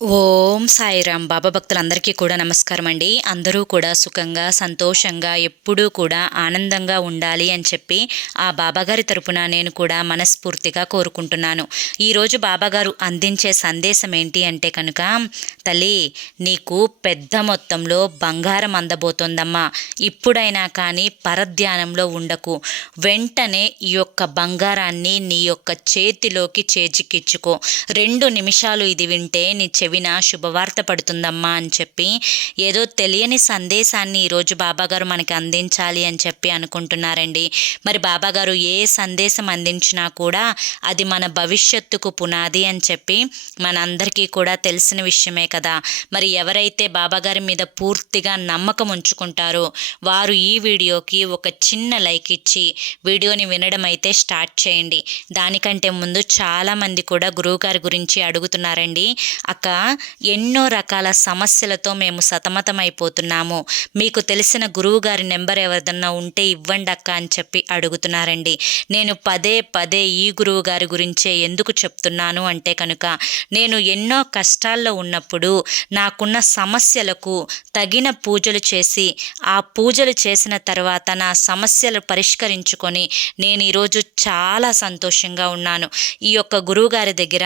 ఓం సాయిరామ్. బాబా భక్తులందరికీ కూడా నమస్కారం అండి. అందరూ కూడా సుఖంగా సంతోషంగా ఎప్పుడూ కూడా ఆనందంగా ఉండాలి అని చెప్పి ఆ బాబాగారి తరపున నేను కూడా మనస్ఫూర్తిగా కోరుకుంటున్నాను. ఈరోజు బాబాగారు అందించే సందేశం ఏంటి అంటే కనుక, తల్లి నీకు పెద్ద మొత్తంలో బంగారం అందబోతోందమ్మా. ఇప్పుడైనా కానీ పరధ్యానంలో ఉండకు. వెంటనే ఈ యొక్క బంగారాన్ని నీ యొక్క చేతిలోకి చేజిక్కించుకో. 2 నిమిషాలు ఇది వింటే నీ చెవిన శుభవార్త పడుతుందమ్మా అని చెప్పి ఏదో తెలియని సందేశాన్ని ఈరోజు బాబాగారు మనకి అందించాలి అని చెప్పి అనుకుంటున్నారండి. మరి బాబాగారు ఏ సందేశం అందించినా కూడా అది మన భవిష్యత్తుకు పునాది అని చెప్పి మనందరికీ కూడా తెలిసిన విషయమే కదా. మరి ఎవరైతే బాబాగారి మీద పూర్తిగా నమ్మకం ఉంచుకుంటారో వారు ఈ వీడియోకి ఒక చిన్న లైక్ ఇచ్చి వీడియోని వినడం అయితే స్టార్ట్ చేయండి. దానికంటే ముందు చాలామంది కూడా గురువుగారి గురించి అడుగుతున్నారండి. అక్క, ఎన్నో రకాల సమస్యలతో మేము సతమతమైపోతున్నాము, మీకు తెలిసిన గురువుగారి నెంబర్ ఎవరిదన్నా ఉంటే ఇవ్వండి అక్క అని చెప్పి అడుగుతున్నారండి. నేను పదే పదే ఈ గురువు గారి గురించే ఎందుకు చెప్తున్నాను అంటే కనుక, నేను ఎన్నో కష్టాల్లో ఉన్నప్పుడు నాకున్న సమస్యలకు తగిన పూజలు చేసి ఆ పూజలు చేసిన తర్వాత నా సమస్యలు పరిష్కరించుకొని నేను ఈరోజు చాలా సంతోషంగా ఉన్నాను. ఈ యొక్క గురువుగారి దగ్గర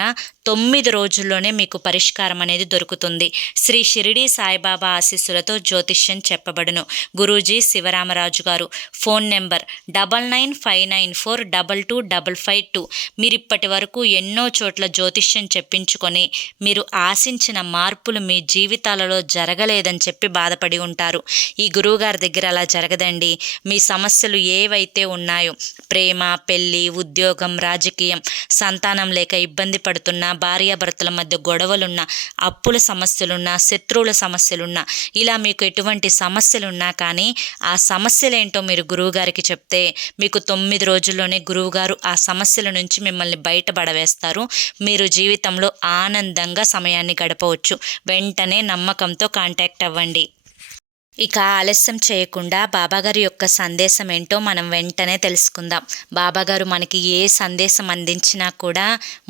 9 రోజుల్లోనే మీకు పరిష్కారం అనేది దొరుకుతుంది. శ్రీ షిరిడి సాయిబాబా ఆశీస్సులతో జ్యోతిష్యం చెప్పబడును. గురూజీ శివరామరాజు గారు. Phone number 9959422552. మీరు ఇప్పటి వరకు ఎన్నో చోట్ల జ్యోతిష్యం చెప్పించుకొని మీరు ఆశించిన మార్పులు మీ జీవితాలలో జరగలేదని చెప్పి బాధపడి ఉంటారు. ఈ గురువుగారి దగ్గర అలా జరగదండి. మీ సమస్యలు ఏవైతే ఉన్నాయో, ప్రేమ, పెళ్ళి, ఉద్యోగం, రాజకీయం, సంతానం లేక ఇబ్బంది పడుతున్న, భార్యాభర్తల మధ్య గొడవలున్నా, అప్పుల సమస్యలున్నా, శత్రువుల సమస్యలున్నా, ఇలా మీకు ఎటువంటి సమస్యలున్నా కానీ ఆ సమస్యలేంటో మీరు గురువుగారికి చెప్తే మీకు 9 రోజుల్లోనే గురువుగారు ఆ సమస్యల నుంచి మిమ్మల్ని బయటపడవేస్తారు. మీరు జీవితంలో ఆనందంగా సమయాన్ని గడపవచ్చు. వెంటనే నమ్మకంతో కాంటాక్ట్ అవ్వండి. ఇక ఆలస్యం చేయకుండా బాబాగారి యొక్క సందేశం ఏంటో మనం వెంటనే తెలుసుకుందాం. బాబాగారు మనకి ఏ సందేశం అందించినా కూడా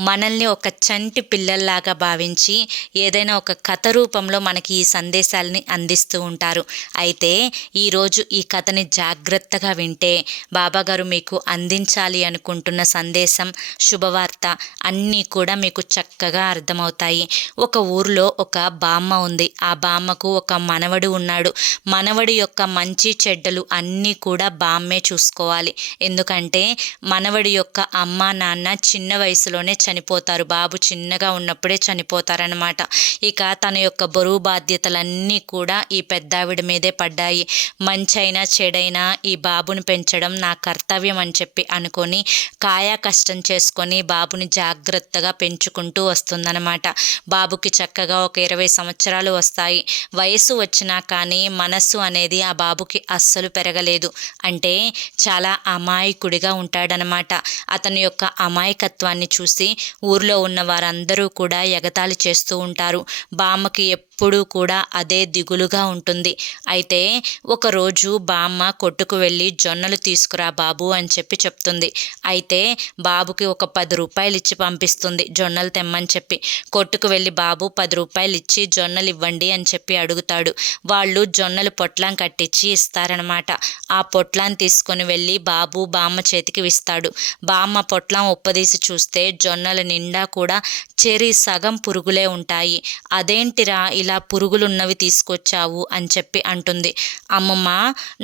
మనల్ని ఒక చంటి పిల్లల్లాగా భావించి ఏదైనా ఒక కథ రూపంలో మనకి ఈ సందేశాలని అందిస్తూ ఉంటారు. అయితే ఈరోజు ఈ కథని జాగ్రత్తగా వింటే బాబాగారు మీకు అందించాలి అనుకుంటున్న సందేశం, శుభవార్త అన్నీ కూడా మీకు చక్కగా అర్థమవుతాయి. ఒక ఊరిలో ఒక బామ్మ ఉంది. ఆ బామ్మకు ఒక మనవడు ఉన్నాడు. మనవడి యొక్క మంచి చెడ్డలు అన్నీ కూడా బామ్మే చూసుకోవాలి. ఎందుకంటే మనవడి యొక్క అమ్మ నాన్న చిన్న వయసులోనే చనిపోతారు. బాబు చిన్నగా ఉన్నప్పుడే చనిపోతారనమాట. ఇక తన యొక్క బరువు బాధ్యతలన్నీ కూడా ఈ పెద్దావిడ మీదే పడ్డాయి. మంచైనా చెడైనా ఈ బాబుని పెంచడం నా కర్తవ్యం అని చెప్పి అనుకొని కాయా కష్టం చేసుకొని బాబుని జాగ్రత్తగా పెంచుకుంటూ వస్తుందన్నమాట. బాబుకి చక్కగా ఒక 20 సంవత్సరాలు వస్తాయి. వయసు వచ్చినా కానీ మనస్సు అనేది ఆ బాబుకి అస్సలు పెరగలేదు. అంటే చాలా అమాయకుడిగా ఉంటాడనమాట. అతని యొక్క అమాయకత్వాన్ని చూసి ఊర్లో ఉన్న వారందరూ కూడా ఎగతాళి చేస్తూ ఉంటారు. బామ్మకి ఎప్పుడూ కూడా అదే దిగులుగా ఉంటుంది. అయితే ఒకరోజు బామ్మ కొట్టుకు వెళ్ళి జొన్నలు తీసుకురా బాబు అని చెప్పి చెప్తుంది. అయితే బాబుకి ఒక 10 రూపాయలు ఇచ్చి పంపిస్తుంది జొన్నలు తెమ్మని చెప్పి. కొట్టుకు వెళ్ళి బాబు 10 రూపాయలు ఇచ్చి జొన్నలు ఇవ్వండి అని చెప్పి అడుగుతాడు. వాళ్ళు జొన్నలు పొట్లం కట్టించి ఇస్తారనమాట. ఆ పొట్లాన్ని తీసుకొని వెళ్ళి బాబు బామ్మ చేతికి ఇస్తాడు. బామ్మ పొట్లం ఉప్పదీసి చూస్తే జొన్నల నిండా కూడా సగం పురుగులే ఉంటాయి. అదేంటిరా ఇలా పురుగులున్నవి తీసుకొచ్చావు అని చెప్పి అంటుంది. అమ్మమ్మ,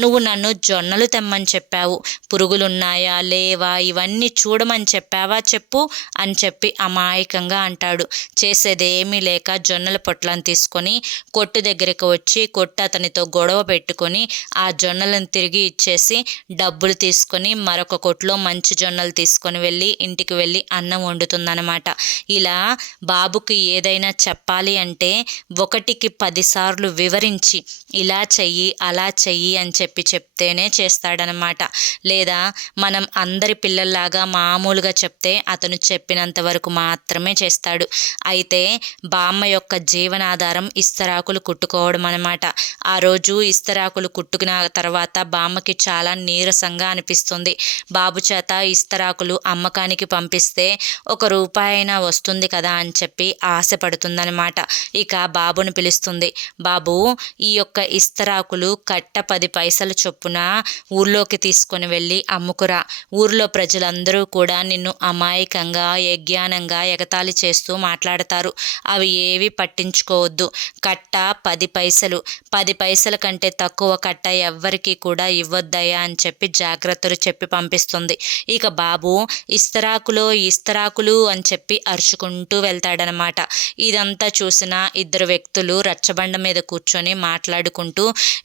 నువ్వు నన్ను జొన్నలు తెమ్మని చెప్పావు, పురుగులున్నాయా లేవా ఇవన్నీ చూడమని చెప్పావా చెప్పు అని చెప్పి అమాయకంగా అంటాడు. చేసేదేమీ లేక జొన్నల పొట్లను తీసుకొని కొట్టు దగ్గరికి వచ్చి కొట్టు అతనితో గొడవ పెట్టుకొని ఆ జొన్నలను తిరిగి ఇచ్చేసి డబ్బులు తీసుకొని మరొక కొట్లో మంచి జొన్నలు తీసుకొని వెళ్ళి ఇంటికి వెళ్ళి అన్నం వండుతుందన్నమాట. ఇలా బాబుకి ఏదైనా చెప్పాలి అంటే ఒకటికి 10 సార్లు వివరించి ఇలా చెయ్యి అలా చెయ్యి అని చెప్తేనే చేస్తాడనమాట. లేదా మనం అందరి పిల్లల్లాగా మామూలుగా చెప్తే అతను చెప్పినంత వరకు మాత్రమే చేస్తాడు. అయితే బామ్మ యొక్క జీవనాధారం ఇస్తరాకులు కుట్టుకోవడం అనమాట. ఆ రోజు ఇస్తరాకులు కుట్టుకున్న తర్వాత బామ్మకి చాలా నీరసంగా అనిపిస్తుంది. బాబు చేత ఇస్తరాకులు అమ్మకానికి పంపిస్తే ₹1 అయినా వస్తుంది కదా అని చెప్పి ఆశపడుతుందనమాట. ఇక బాబుని పిలుస్తుంది. బాబు, ఈ యొక్క ఇస్తరాకులు కట్ట 10 పైసలు చొప్పున ఊర్లోకి తీసుకొని వెళ్ళి అమ్ముకురా. ఊర్లో ప్రజలందరూ కూడా నిన్ను అమాయకంగా యజ్ఞానంగా ఎగతాళి చేస్తూ మాట్లాడతారు. అవి ఏవి పట్టించుకోవద్దు. కట్ట 10 పైసలు, 10 పైసల కంటే తక్కువ కట్ట ఎవ్వరికీ కూడా ఇవ్వద్దయ్యా అని చెప్పి జాగ్రత్తలు చెప్పి పంపిస్తుంది. ఇక బాబు ఇస్తరాకులు అని చెప్పి అరుచుకుంటూ వెళ్తాడనమాట. ఇదంతా చూసిన ఇద్దరు వ్యక్తులు రచ్చబండ మీద కూర్చొని మాట్లాడుకుంటూ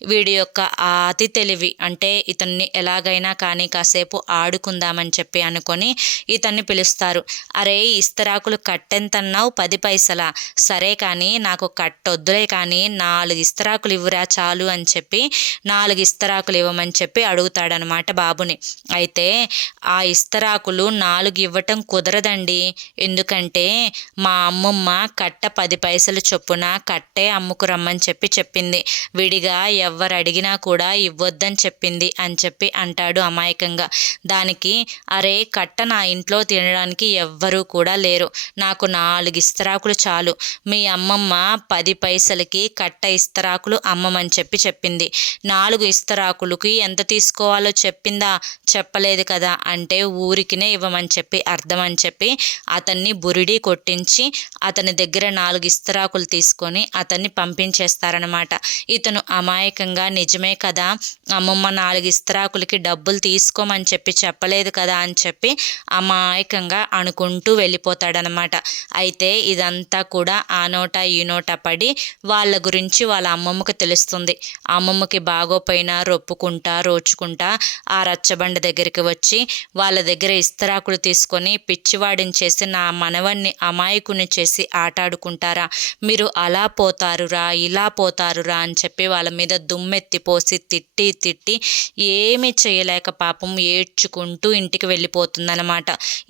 వీడి యొక్క అతి తెలివి అంటే ఇతన్ని ఎలాగైనా కానీ కాసేపు ఆడుకుందామని చెప్పి అనుకొని ఇతన్ని పిలుస్తారు. అరే, ఇస్తరాకులు కట్టెంతన్నావు? 10 పైసలా? సరే కానీ నాకు కట్టొద్దులే కానీ 4 ఇస్తరాకులు ఇవ్వరా చాలు అని చెప్పి 4 ఇస్తరాకులు ఇవ్వమని చెప్పి అడుగుతాడనమాట బాబుని. అయితే ఆ ఇస్తరాకులు 4 ఇవ్వటం కుదరదండి. ఎందుకంటే మా అమ్మమ్మ కట్ట 10 పైసలు చొప్పున కట్టే అమ్ముకురమ్మని చెప్పింది. విడిగా ఎవరు అడిగినా కూడా ఇవ్వొద్దని చెప్పింది అని చెప్పి అంటాడు అమాయకంగా. దానికి అరే, కట్ట నా ఇంట్లో తినడానికి ఎవ్వరూ కూడా లేరు. నాకు 4 ఇస్తరాకులు చాలు. మీ అమ్మమ్మ 10 పైసలకి కట్ట ఇస్తరాకులు అమ్మమని చెప్పింది. 4 ఇస్తరాకులకి ఎంత తీసుకోవాలో చెప్పిందా? చెప్పలేదు కదా. అంటే ఊరికినే ఇవ్వమని చెప్పి అర్థం అని చెప్పి అతన్ని బురిడి కొట్టించి అతని దగ్గర 4 ఇస్తరాకులు తీసుకొని అతన్ని పంపించేస్తారనమాట. ఇతను అమాయకంగా నిజమే కదా, అమ్మమ్మ 4 ఇస్తరాకులకి డబ్బులు తీసుకోమని చెప్పలేదు కదా అని చెప్పి అమాయకంగా అనుకుంటూ వెళ్ళిపోతాడనమాట. అయితే ఇదంతా కూడా ఆ నోట ఈ నోట పడి వాళ్ళ గురించి వాళ్ళ అమ్మమ్మకి తెలుస్తుంది. అమ్మమ్మకి బాగోపోయినా రొప్పుకుంటా రోచుకుంటా ఆ రచ్చబండ దగ్గరికి వచ్చి వాళ్ళ దగ్గర ఇస్తరాకులు తీసుకొని పిచ్చివాడిని చేసి నా మనవన్ని అమాయకుని చేసి ఆటాడుకుంటారా? మీరు అలా పోతారురా, ఇలా పోతారురా అని చెప్పి వాళ్ళ మీద దుమ్మెత్తిపోసి తిట్టి ఏమీ చేయలేక పాపం ఏడ్చుకుంటూ ఇంటికి వెళ్ళిపోతుందన్నమాట.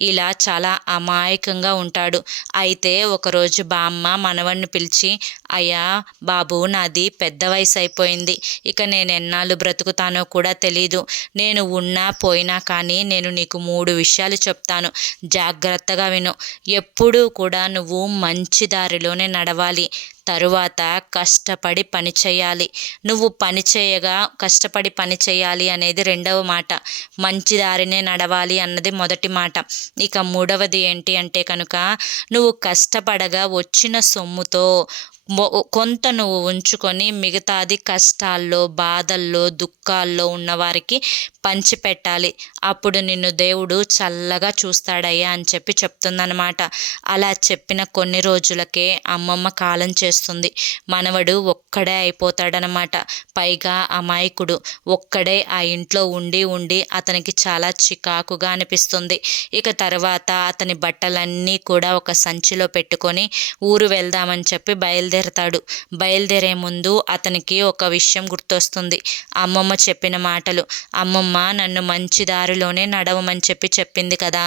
ఇలా చాలా అమాయకంగా ఉంటాడు. అయితే ఒకరోజు బామ్మ మనవన్ని పిలిచి, అయ్యా బాబు, నాది పెద్ద వయసు అయిపోయింది. ఇక నేను ఎన్నాళ్ళు బ్రతుకుతానో కూడా తెలీదు. నేను ఉన్నా పోయినా కానీ నేను నీకు 3 విషయాలు చెప్తాను. జాగ్రత్తగా విను. ఎప్పుడూ కూడా నువ్వు మంచి దారిలోనే నడవాలి. తరువాత కష్టపడి పని చేయాలి. నువ్వు పని చేయగా కష్టపడి పని చేయాలి అనేది 2వ మాట. మంచి దారినే నడవాలి అన్నది మొదటి మాట. ఇక 3వది ఏంటి అంటే కనుక నువ్వు కష్టపడగా వచ్చిన సొమ్ముతో కొంత నువ్వు ఉంచుకొని మిగతాది కష్టాల్లో బాధల్లో దుఃఖాల్లో ఉన్నవారికి పంచిపెట్టాలి. అప్పుడు నిన్ను దేవుడు చల్లగా చూస్తాడయ్యా అని చెప్తుందనమాట. అలా చెప్పిన కొన్ని రోజులకే అమ్మమ్మ కాలం చేస్తుంది. మనవడు ఒక్కడే అయిపోతాడనమాట. పైగా అమాయకుడు ఒక్కడే ఆ ఇంట్లో ఉండి అతనికి చాలా చికాకుగా అనిపిస్తుంది. ఇక తర్వాత అతని బట్టలన్నీ కూడా ఒక సంచిలో పెట్టుకొని ఊరు వెళ్దామని చెప్పి బయలుదేరే ముందు అతనికి ఒక విషయం గుర్తొస్తుంది. అమ్మమ్మ చెప్పిన మాటలు. అమ్మమ్మ నన్ను మంచి దారిలోనే నడవమని చెప్పింది కదా.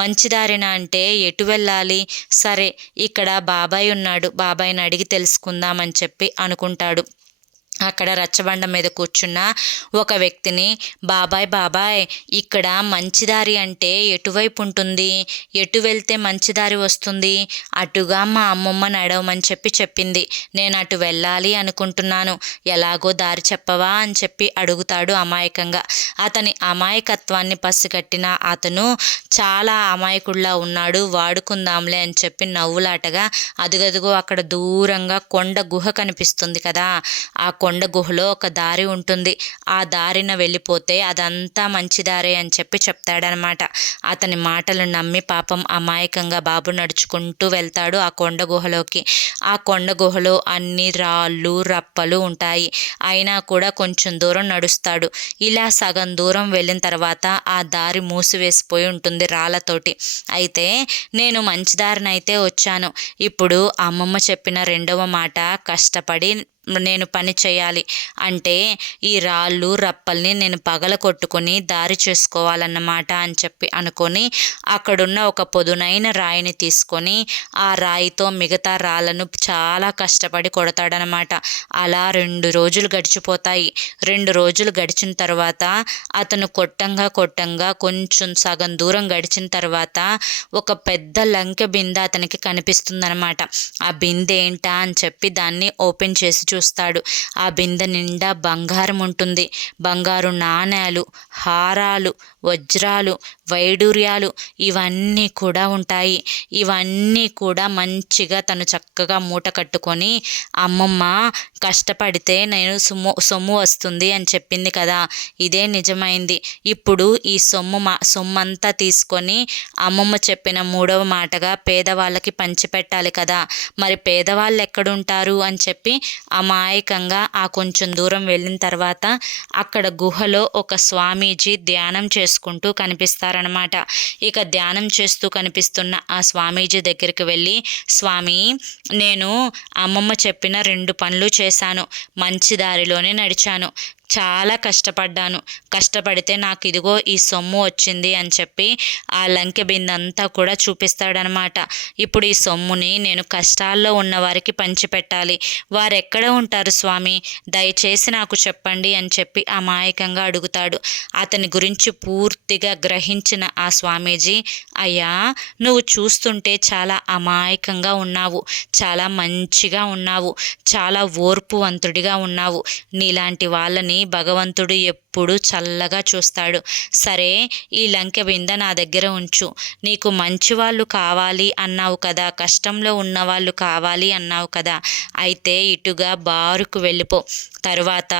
మంచి దారిన అంటే ఎటు వెళ్ళాలి? సరే, ఇక్కడ బాబాయ్ ఉన్నాడు, బాబాయ్ని అడిగి తెలుసుకుందామని చెప్పి అనుకుంటాడు. అక్కడ రచ్చబండ మీద కూర్చున్న ఒక వ్యక్తిని, బాబాయ్ ఇక్కడ మంచిదారి అంటే ఎటువైపు ఉంటుంది? ఎటు వెళ్తే మంచిదారి వస్తుంది? అటుగా మా అమ్మమ్మ నడవమని చెప్పింది. నేను అటు వెళ్ళాలి అనుకుంటున్నాను. ఎలాగో దారి చెప్పవా అని చెప్పి అడుగుతాడు అమాయకంగా. అతని అమాయకత్వాన్ని పసిగట్టిన అతను చాలా అమాయకుడిలా ఉన్నాడు, వాడుకుందాంలే అని చెప్పి నవ్వులాటగా అదుగదుగో అక్కడ దూరంగా కొండ గుహ కనిపిస్తుంది కదా, ఆ కొండ గుహలో ఒక దారి ఉంటుంది, ఆ దారిన వెళ్ళిపోతే అదంతా మంచి దారే అని చెప్పి చెప్తాడనమాట. అతని మాటలు నమ్మి పాపం అమాయకంగా బాబు నడుచుకుంటూ వెళ్తాడు ఆ కొండ గుహలోకి. ఆ కొండ గుహలో అన్ని రాళ్ళు రప్పలు ఉంటాయి. అయినా కూడా కొంచెం దూరం నడుస్తాడు. ఇలా సగం దూరం వెళ్ళిన తర్వాత ఆ దారి మూసివేసిపోయి ఉంటుంది రాళ్ళతోటి. అయితే నేను మంచి దారినైతే వచ్చాను. ఇప్పుడు అమ్మమ్మ చెప్పిన రెండవ మాట, కష్టపడి నేను పని చేయాలి అంటే ఈ రాళ్ళు రప్పల్ని నేను పగల కొట్టుకొని దారి చేసుకోవాలన్నమాట అని చెప్పి అనుకొని అక్కడున్న ఒక పొదునైన రాయిని తీసుకొని ఆ రాయితో మిగతా రాళ్ళను చాలా కష్టపడి కొడతాడనమాట. అలా 2 రోజులు గడిచిపోతాయి. 2 రోజులు గడిచిన తర్వాత అతను కొట్టంగా కొంచెం సగం దూరం గడిచిన తర్వాత ఒక పెద్ద లంకె బిందె అతనికి కనిపిస్తుందనమాట. ఆ బిందె ఏంటా అని చెప్పి దాన్ని ఓపెన్ చేసి చూస్తాడు. ఆ బిందె నిండా బంగారం ఉంటుంది. బంగారు నాణేలు, హారాలు, వజ్రాలు, వైడూర్యాలు ఇవన్నీ కూడా ఉంటాయి. ఇవన్నీ కూడా మంచిగా తను చక్కగా మూట కట్టుకొని, అమ్మమ్మ కష్టపడితే నేను సొమ్ము వస్తుంది అని చెప్పింది కదా, ఇదే నిజమైంది. ఇప్పుడు ఈ సొమ్మంతా తీసుకొని అమ్మమ్మ చెప్పిన 3వ మాటగా పేదవాళ్ళకి పంచిపెట్టాలి కదా, మరి పేదవాళ్ళు ఎక్కడుంటారు అని చెప్పి అమాయకంగా ఆ కొంచెం దూరం వెళ్ళిన తర్వాత అక్కడ గుహలో ఒక స్వామీజీ ధ్యానం చేసుకుంటూ కనిపిస్తారనమాట. ఇక ధ్యానం చేస్తూ కనిపిస్తున్న ఆ స్వామీజీ దగ్గరికి వెళ్ళి, స్వామి, నేను అమ్మమ్మ చెప్పిన 2 పనులు చేశాను, మంచి దారిలోనే నడిచాను, చాలా కష్టపడితే నాకు ఇదిగో ఈ సొమ్ము వచ్చింది అని చెప్పి ఆ లంకె బిందంతా కూడా చూపిస్తాడనమాట. ఇప్పుడు ఈ సొమ్ముని నేను కష్టాల్లో ఉన్న వారికి పంచిపెట్టాలి, వారెక్కడ ఉంటారు స్వామి, దయచేసి నాకు చెప్పండి అని చెప్పి అమాయకంగా అడుగుతాడు. అతని గురించి పూర్తిగా గ్రహించిన ఆ స్వామీజీ, అయ్యా, నువ్వు చూస్తుంటే చాలా అమాయకంగా ఉన్నావు, చాలా మంచిగా ఉన్నావు, చాలా ఓర్పువంతుడిగా ఉన్నావు, నీలాంటి వాళ్ళని భగవంతుడు ఎప్పుడు చల్లగా చూస్తాడు. సరే, ఈ లంకె బిందె నా దగ్గర ఉంచు. నీకు మంచి వాళ్ళు కావాలి అన్నావు కదా, కష్టంలో ఉన్నవాళ్ళు కావాలి అన్నావు కదా, అయితే ఇటుగా బారుకు వెళ్ళిపో, తరువాత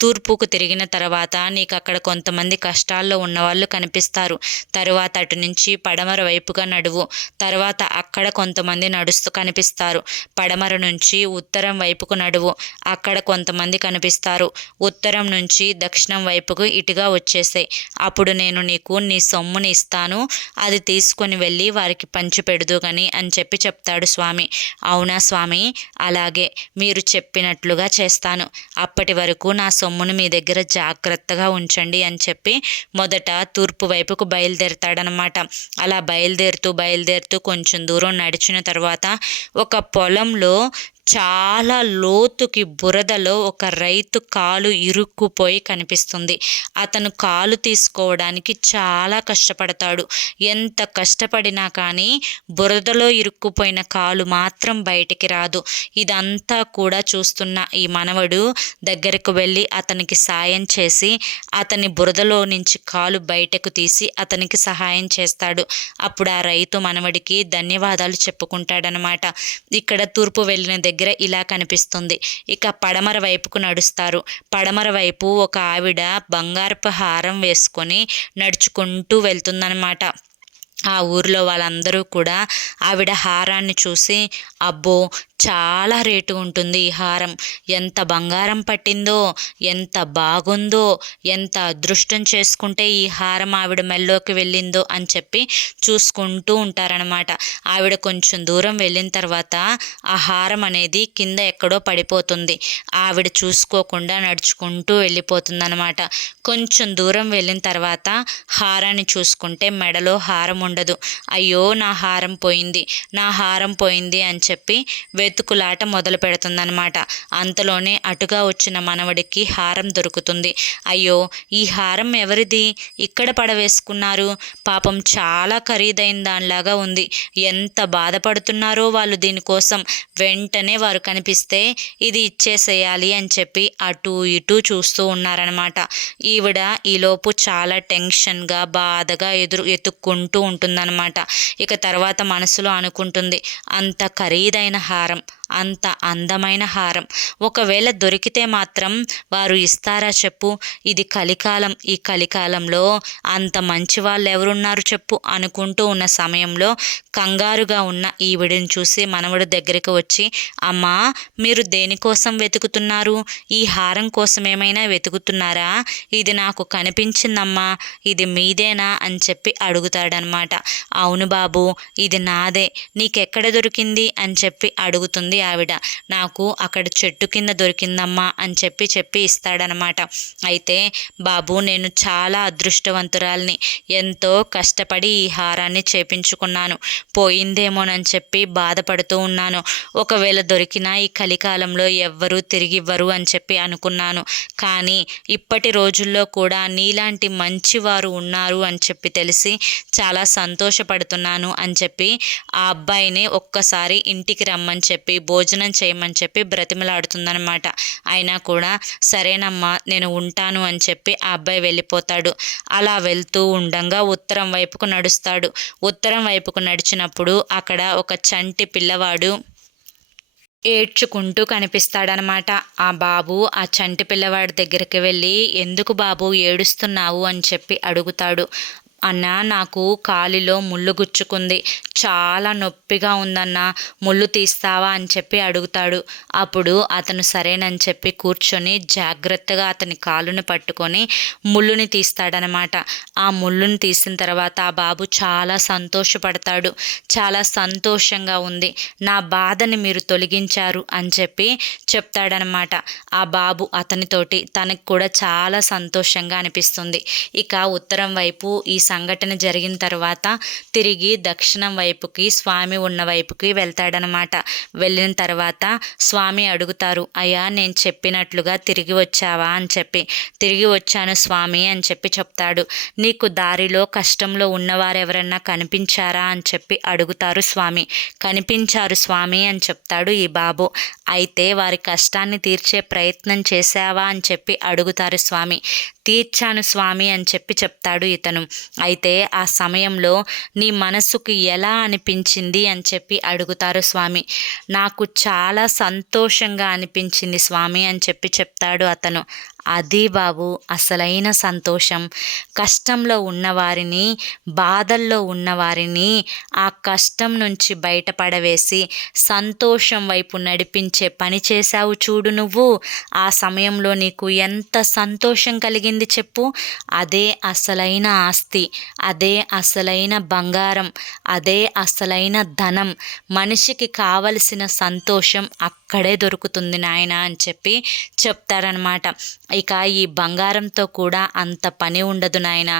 తూర్పుకు తిరిగిన తర్వాత నీకు అక్కడ కొంతమంది కష్టాల్లో ఉన్నవాళ్ళు కనిపిస్తారు. తరువాత అటు నుంచి పడమర వైపుగా నడువు, తర్వాత అక్కడ కొంతమంది నడుస్తూ కనిపిస్తారు. పడమర నుంచి ఉత్తరం వైపుకు నడువు, అక్కడ కొంతమంది కనిపిస్తారు. ఉత్తరం నుంచి దక్షిణం వైపుకు ఇటుగా వచ్చేసాయి. అప్పుడు నేను నీకు నీ సొమ్ముని ఇస్తాను, అది తీసుకొని వెళ్ళి వారికి పంచిపెడుదు కానీ అని చెప్పి చెప్తాడు స్వామి. అవునా స్వామి, అలాగే మీరు చెప్పినట్లుగా చేస్తాను, అప్పటి వరకు నా సొమ్మును మీ దగ్గర జాగ్రత్తగా ఉంచండి అని చెప్పి మొదట తూర్పు వైపుకు బయలుదేరతాడనమాట. అలా బయలుదేరుతూ కొంచెం దూరం నడిచిన తర్వాత ఒక పొలంలో చాలా లోతుకి బురదలో ఒక రైతు కాలు ఇరుక్కుపోయి కనిపిస్తుంది. అతను కాలు తీసుకోవడానికి చాలా కష్టపడతాడు. ఎంత కష్టపడినా కానీ బురదలో ఇరుక్కుపోయిన కాలు మాత్రం బయటికి రాదు. ఇదంతా కూడా చూస్తున్న ఈ మనవడు దగ్గరకు వెళ్ళి అతనికి సాయం చేసి అతని బురదలో నుంచి కాలు బయటకు తీసి అతనికి సహాయం చేస్తాడు. అప్పుడు ఆ రైతు మనవడికి ధన్యవాదాలు చెప్పుకుంటాడనమాట. ఇక్కడ తూర్పు వెళ్ళిన దగ్గర ఇలా కనిపిస్తుంది. ఇక పడమర వైపుకు నడుస్తారు. పడమర వైపు ఒక ఆవిడ బంగారపు హారం వేసుకొని నడుచుకుంటూ వెళ్తుందనమాట. ఆ ఊరిలో వాళ్ళందరూ కూడా ఆవిడ హారాన్ని చూసి, అబ్బో, చాలా రేటు ఉంటుంది ఈ హారం, ఎంత బంగారం పట్టిందో, ఎంత బాగుందో, ఎంత అదృష్టం చేసుకుంటే ఈ హారం ఆవిడ మెల్లోకి వెళ్ళిందో అని చెప్పి చూసుకుంటూ ఉంటారనమాట. ఆవిడ కొంచెం దూరం వెళ్ళిన తర్వాత ఆ హారం అనేది కింద ఎక్కడో పడిపోతుంది. ఆవిడ చూసుకోకుండా నడుచుకుంటూ వెళ్ళిపోతుందనమాట. కొంచెం దూరం వెళ్ళిన తర్వాత హారాన్ని చూసుకుంటే మెడలో హారం ఉండదు. అయ్యో, నా హారం పోయింది అని చెప్పి వెతుకులాట మొదలు పెడుతుందనమాట. అంతలోనే అటుగా వచ్చిన మనవడికి హారం దొరుకుతుంది. అయ్యో, ఈ హారం ఎవరిది, ఇక్కడ పడవేసుకున్నారు, పాపం చాలా ఖరీదైన దానిలాగా ఉంది, ఎంత బాధపడుతున్నారో వాళ్ళు దీనికోసం. వెంటనే వారు కనిపిస్తే ఇది ఇచ్చేసేయాలి అని చెప్పి అటు ఇటు చూస్తూ ఉన్నారనమాట. ఈవిడ ఈలోపు చాలా టెన్షన్గా బాధగా ఎతుక్కుంటూ ఉంటుందన్నమాట. ఇక తర్వాత మనసులో అనుకుంటుంది, అంత ఖరీదైన హారం, అంత అందమైన హారం. ఒకవేళ దొరికితే మాత్రం వారు ఇస్తారా చెప్పు? ఇది కలికాలం. ఈ కలికాలంలో అంత మంచి వాళ్ళు ఎవరున్నారు చెప్పు అనుకుంటూ ఉన్న సమయంలో కంగారుగా ఉన్న ఈవిడిని చూసి మనవడు దగ్గరికి వచ్చి, అమ్మా, మీరు దేనికోసం వెతుకుతున్నారు? ఈ హారం కోసం ఏమైనా వెతుకుతున్నారా? ఇది నాకు కనిపించిందమ్మా, ఇది మీదేనా అని చెప్పి అడుగుతాడనమాట. అవును బాబు, ఇది నాదే. నీకెక్కడ దొరికింది అని చెప్పి అడుగుతుంది ఆవిడ. నాకు అక్కడ చెట్టు కింద దొరికిందమ్మా అని చెప్పి ఇస్తాడనమాట. అయితే బాబు, నేను చాలా అదృష్టవంతురాల్ని. ఎంతో కష్టపడి ఈ హారాన్ని చేపించుకున్నాను. పోయిందేమోనని చెప్పి బాధపడుతూ ఉన్నాను. ఒకవేళ దొరికినా ఈ కలికాలంలో ఎవ్వరూ తిరిగివ్వరు అని చెప్పి అనుకున్నాను. కానీ ఇప్పటి రోజుల్లో కూడా నీలాంటి మంచివారు ఉన్నారు అని చెప్పి తెలిసి చాలా సంతోషపడుతున్నాను అని చెప్పి ఆ అబ్బాయిని ఒక్కసారి ఇంటికి రమ్మని చెప్పి భోజనం చేయమని చెప్పి బ్రతిమలాడుతుందనమాట. అయినా కూడా సరేనమ్మా, నేను ఉంటాను అని చెప్పి ఆ అబ్బాయి వెళ్ళిపోతాడు. అలా వెళ్తూ ఉండంగా ఉత్తరం వైపుకు నడుస్తాడు. ఉత్తరం వైపుకు నడిచినప్పుడు అక్కడ ఒక చంటి పిల్లవాడు ఏడ్చుకుంటూ కనిపిస్తాడనమాట. ఆ బాబు ఆ చంటి పిల్లవాడి దగ్గరికి వెళ్ళి, ఎందుకు బాబు ఏడుస్తున్నావు అని చెప్పి అడుగుతాడు. అన్నా, నాకు కాలిలో ముళ్ళు గుచ్చుకుంది, చాలా నొప్పిగా ఉందన్నా, ముళ్ళు తీస్తావా అని చెప్పి అడుగుతాడు. అప్పుడు అతను సరేనని చెప్పి కూర్చొని జాగ్రత్తగా అతని కాలుని పట్టుకొని ముళ్ళుని తీస్తాడనమాట. ఆ ముళ్ళుని తీసిన తర్వాత ఆ బాబు చాలా సంతోషపడతాడు. చాలా సంతోషంగా ఉంది, నా బాధని మీరు తొలగించారు అని చెప్పి చెప్తాడనమాట. ఆ బాబు అతనితోటి తనకు కూడా చాలా సంతోషంగా అనిపిస్తుంది. ఇక ఉత్తరం వైపు ఈ సంఘటన జరిగిన తర్వాత తిరిగి దక్షిణం వైపుకి, స్వామి ఉన్న వైపుకి వెళ్తాడనమాట. వెళ్ళిన తర్వాత స్వామి అడుగుతారు, అయ్యా, నేను చెప్పినట్లుగా తిరిగి వచ్చావా అని చెప్పి. తిరిగి వచ్చాను స్వామి అని చెప్పి చెప్తాడు. నీకు దారిలో కష్టంలో ఉన్నవారు ఎవరన్నా కనిపించారా అని చెప్పి అడుగుతారు స్వామి. కనిపించారు స్వామి అని చెప్తాడు ఈ బాబు. అయితే వారి కష్టాన్ని తీర్చే ప్రయత్నం చేశావా అని చెప్పి అడుగుతారు స్వామి. తీర్చాను స్వామి అని చెప్పి చెప్తాడు ఇతను. అయితే ఆ సమయంలో నీ మనసుకు ఎలా అనిపించింది అని చెప్పి అడుగుతారు స్వామి. నాకు చాలా సంతోషంగా అనిపించింది స్వామి అని చెప్పి చెప్తాడు అతను. అది బాబు అసలైన సంతోషం. కష్టంలో ఉన్నవారిని, బాధల్లో ఉన్నవారిని ఆ కష్టం నుంచి బయటపడవేసి సంతోషం వైపు నడిపించే పని చేశావు చూడు నువ్వు. ఆ సమయంలో నీకు ఎంత సంతోషం కలిగింది చెప్పు. అదే అసలైన ఆస్తి, అదే అసలైన బంగారం, అదే అసలైన ధనం. మనిషికి కావలసిన సంతోషం అక్కడే దొరుకుతుంది నాయన అని చెప్పి చెప్తారనమాట. ఇక ఈ బంగారంతో కూడా అంత పని ఉండదు నాయన.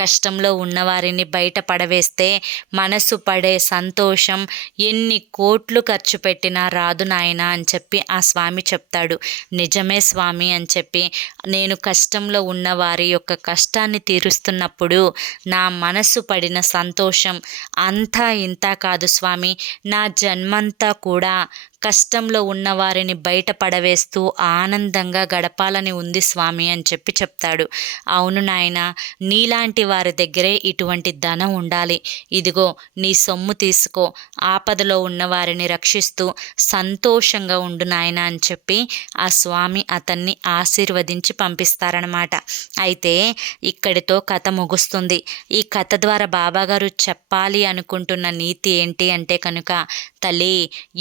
కష్టంలో ఉన్నవారిని బయట పడవేస్తే మనసు పడే సంతోషం ఎన్ని కోట్లు ఖర్చు పెట్టినా రాదు నాయన అని చెప్పి ఆ స్వామి చెప్తాడు. నిజమే స్వామి అని చెప్పి, నేను కష్టంలో ఉన్న వారి యొక్క కష్టాన్ని తీరుస్తున్నప్పుడు నా మనసు పడిన సంతోషం అంతా ఇంత కాదు స్వామి. నా జన్మంతా కూడా కష్టంలో ఉన్నవారిని బయట పడవేస్తూ ఆనందంగా గడపాలని ఉంది స్వామి అని చెప్పి చెప్తాడు. అవును నాయన, నీలాంటి వారి దగ్గరే ఇటువంటి ధనం ఉండాలి. ఇదిగో నీ సొమ్ము తీసుకో, ఆపదలో ఉన్నవారిని రక్షిస్తూ సంతోషంగా ఉండు నాయన అని చెప్పి ఆ స్వామి అతన్ని ఆశీర్వదించి పంపిస్తారనమాట. అయితే ఇక్కడితో కథ ముగుస్తుంది. ఈ కథ ద్వారా బాబాగారు చెప్పాలి అనుకుంటున్న నీతి ఏంటి అంటే కనుక, తల్లి,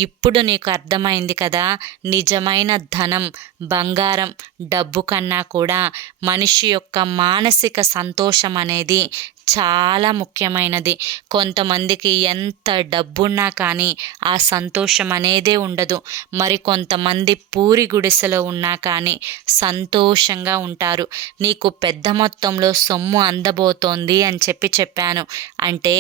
ఇప్పుడు నీకు అర్థమైంది కదా, నిజమైన ధనం, బంగారం, డబ్బు కన్నా కూడా మనిషి యొక్క మానసిక సంతోషం అనేది చాలా ముఖ్యమైనది. కొంతమందికి ఎంత డబ్బున్నా కానీ ఆ సంతోషం అనేదే ఉండదు. మరి కొంతమంది పూరి గుడిసెలో ఉన్నా కానీ సంతోషంగా ఉంటారు. నీకు పెద్ద మొత్తంలో సొమ్ము అందబోతోంది అని చెప్పాను అంటే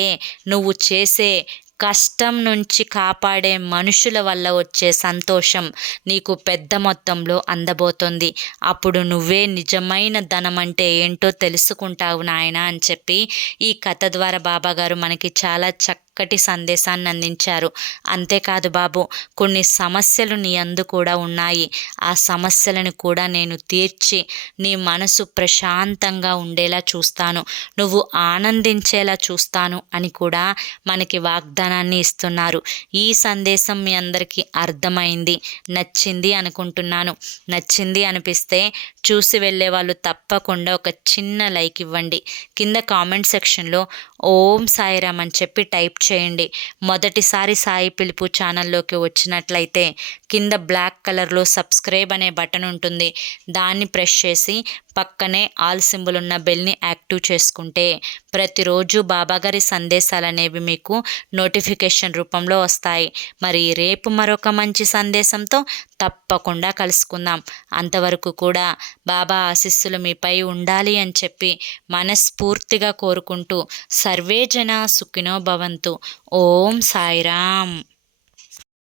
నువ్వు చేసే కష్టం నుంచి కాపాడే మనుషుల వల్ల వచ్చే సంతోషం నీకు పెద్ద మొత్తంలో అందబోతుంది. అప్పుడు నువ్వే నిజమైన ధనం అంటే ఏంటో తెలుసుకుంటావు నాయన అని చెప్పి ఈ కథ ద్వారా బాబాగారు మనకి చాలా చక్కటి సందేశాన్ని అందించారు. అంతేకాదు బాబు, కొన్ని సమస్యలు నీ అందు కూడా ఉన్నాయి. ఆ సమస్యలను కూడా నేను తీర్చి నీ మనసు ప్రశాంతంగా ఉండేలా చూస్తాను, నువ్వు ఆనందించేలా చూస్తాను అని కూడా మనకి వాగ్దానాన్ని ఇస్తున్నారు. ఈ సందేశం మీ అందరికీ అర్థమైంది, నచ్చింది అనుకుంటున్నాను. నచ్చింది అనిపిస్తే చూసి వెళ్ళే వాళ్ళు తప్పకుండా ఒక చిన్న లైక్ ఇవ్వండి. కింద కామెంట్ సెక్షన్లో ఓం సాయిరామ్ అని చెప్పి టైప్ చేయండి. మొదటిసారి సాయి పిలుపు ఛానల్లోకి వచ్చినట్లయితే కింద బ్లాక్ కలర్లో సబ్స్క్రైబ్ అనే బటన్ ఉంటుంది. దాన్ని ప్రెస్ చేసి పక్కనే ఆల్ సింబల్ ఉన్న బెల్ని యాక్టివ్ చేసుకుంటే ప్రతిరోజు బాబాగారి సందేశాలు అనేవి మీకు నోటిఫికేషన్ రూపంలో వస్తాయి. మరి రేపు మరొక మంచి సందేశంతో తప్పకుండా కలుసుకుందాం. అంతవరకు కూడా బాబా ఆశీస్సులు మీపై ఉండాలి అని చెప్పి మనస్ఫూర్తిగా కోరుకుంటూ సర్వే జన సుఖినో భవంతు. ఓం సాయిరామ్.